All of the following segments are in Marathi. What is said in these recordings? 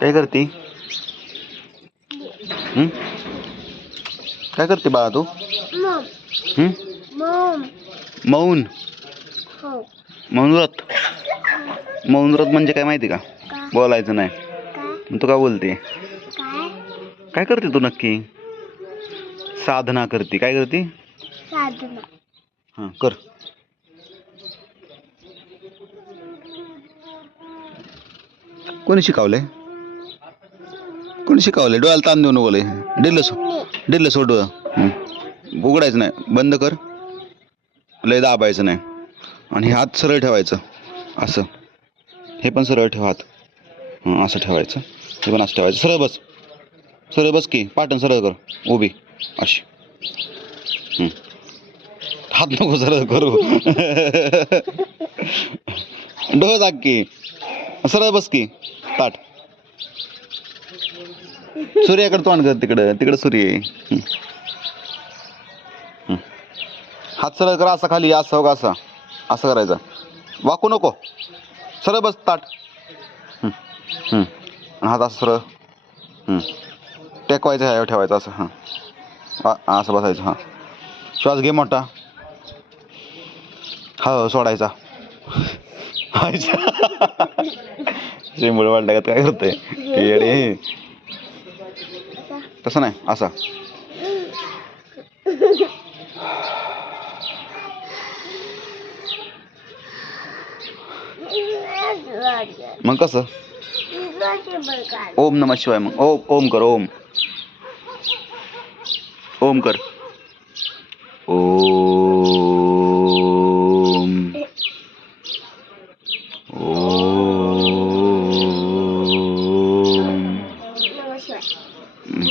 काय करते? काय करते बाळा तू? मौन मौनव्रत. मौनव्रत म्हणजे काय माहिती का? बोलायचं नाही. तू काय बोलते? काय करते तू नक्की? साधना करते. काय करते? साधना. हां कर. कोणी शिकवलंय? कोणी शिकवलंय? डोळ्याला ताण देऊ नको लय. डिल्ल सोड डोळं. उघडायचं नाही. बंद कर. लय दाबायचं नाही. आणि हे हात सरळ ठेवायचं असं. हे पण सरळ ठेव हात. असं ठेवायचं. हे पण असं ठेवायचं. सरळ बस. सरळ बस की. पाटण सरळ कर. उभी अशी. हात नको सरळ करू. डोळं जाग की. सरळ बस की. ताट. सूर्याकडे तोंड कर. तिकडं सूर्य आहे. हात सरळ कर. असा खाली असं हो का असा. असं करायचं. वाकू नको. सरळ बस ताट. हात असं सरळ. टेकवायचं ह्यावर ठेवायचं असं. असं बसायचं. श्वास घे मोठा. सोडायचा. शिंबूड वाटलं का काय करतंय येडे? तसं नाही असा. मग कसं? ओम नमः शिवाय. मग ओम कर. ओम कर. ओम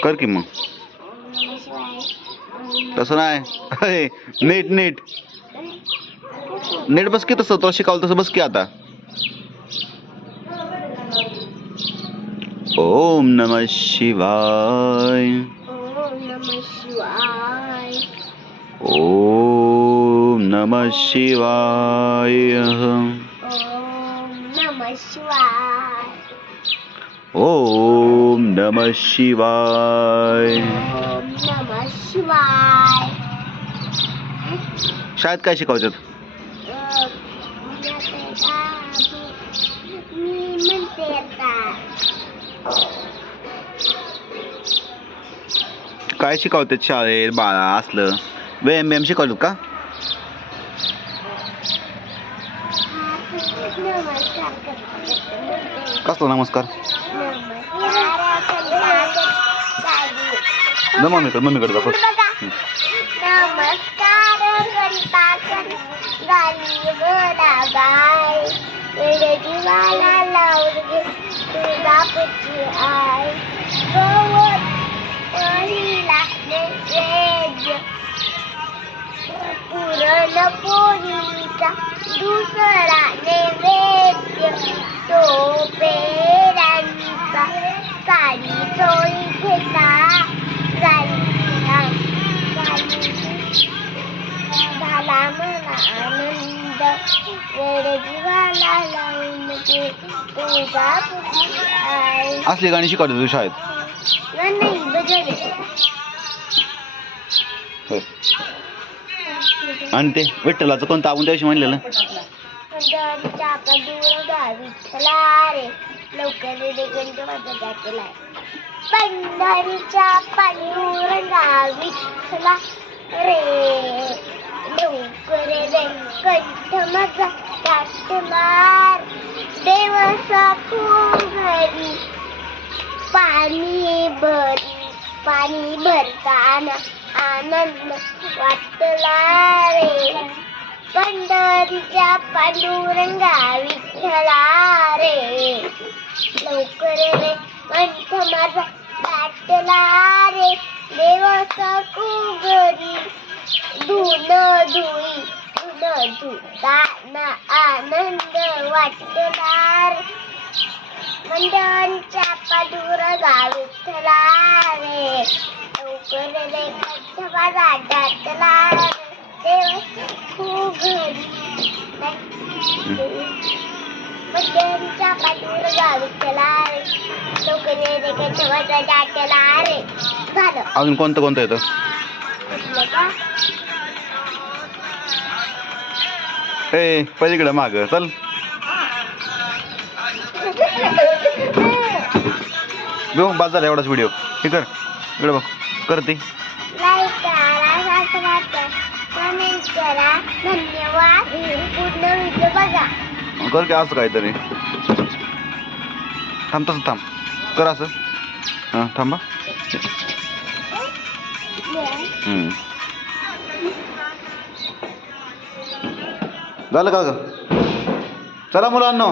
कर की मग. तसं नाही. नीट बस की. तसं तुला शिकावलं तसं बस की आता. ओम नमः शिवाय. ओम नमः शिवाय. ओम नमः शिवाय. शाळेत काय शिकवतात? काय शिकवतात शाळेत बाळा? असलं व्यायाम शिकवतात का? कसला नमस्कार? मम्मीकडे दाखव. पुरणपोळीचा दुसरा नैवेद्य तो पेरांचा. साडी चोळी घेता झाला मला आनंद. वेळ जीवाला लावून घे तुझा पुतळा. असली गाणी शिकवतात तू शाळेत? नाही बजावले. आणि ते विठ्ठलाचं कोणतं आपण त्याविषयी म्हणलेलं? पंढरीच्या पांडुरंगा विठ्ठला रे लवकर रे गंध माझा गाठला. पंढरीच्या पांडुरंगा विठ्ठला रे लवकर रे कंठ माझा गाठला. देव साखू घरी पाणी भरताना आनंद वाटला रे. पंढरीच्या पांडुरंगा विठ्ठला रे लवकर रे कंठ माझा गाठला रे. देव साखू घरी धुई धुताना आनंद वाटला रे. पंढरीच्या पांडुरंगा विठ्ठला रे लवकर रे कंठ माझा गाठला रे. देव साखू घरी मध्यंच्या पाठीवर गावी चला रे लवकर रे कंठपाचा दाटला रे झालं. अजून कोणतं कोणतं येतं? कुठलं का? ए पलीकडे माग चल. घेऊ बाज झाला एवढाच व्हिडिओ. हे कर इकडे बघ करते. लाईक करा, सबस्क्राईब करा, कमेंट करा. धन्यवाद. पूर्ण व्हिडिओ बघा. कर की असं काहीतरी. थांब तसं थांब कर असं. हां थांबा. झालं का ग? चला मुलांनो.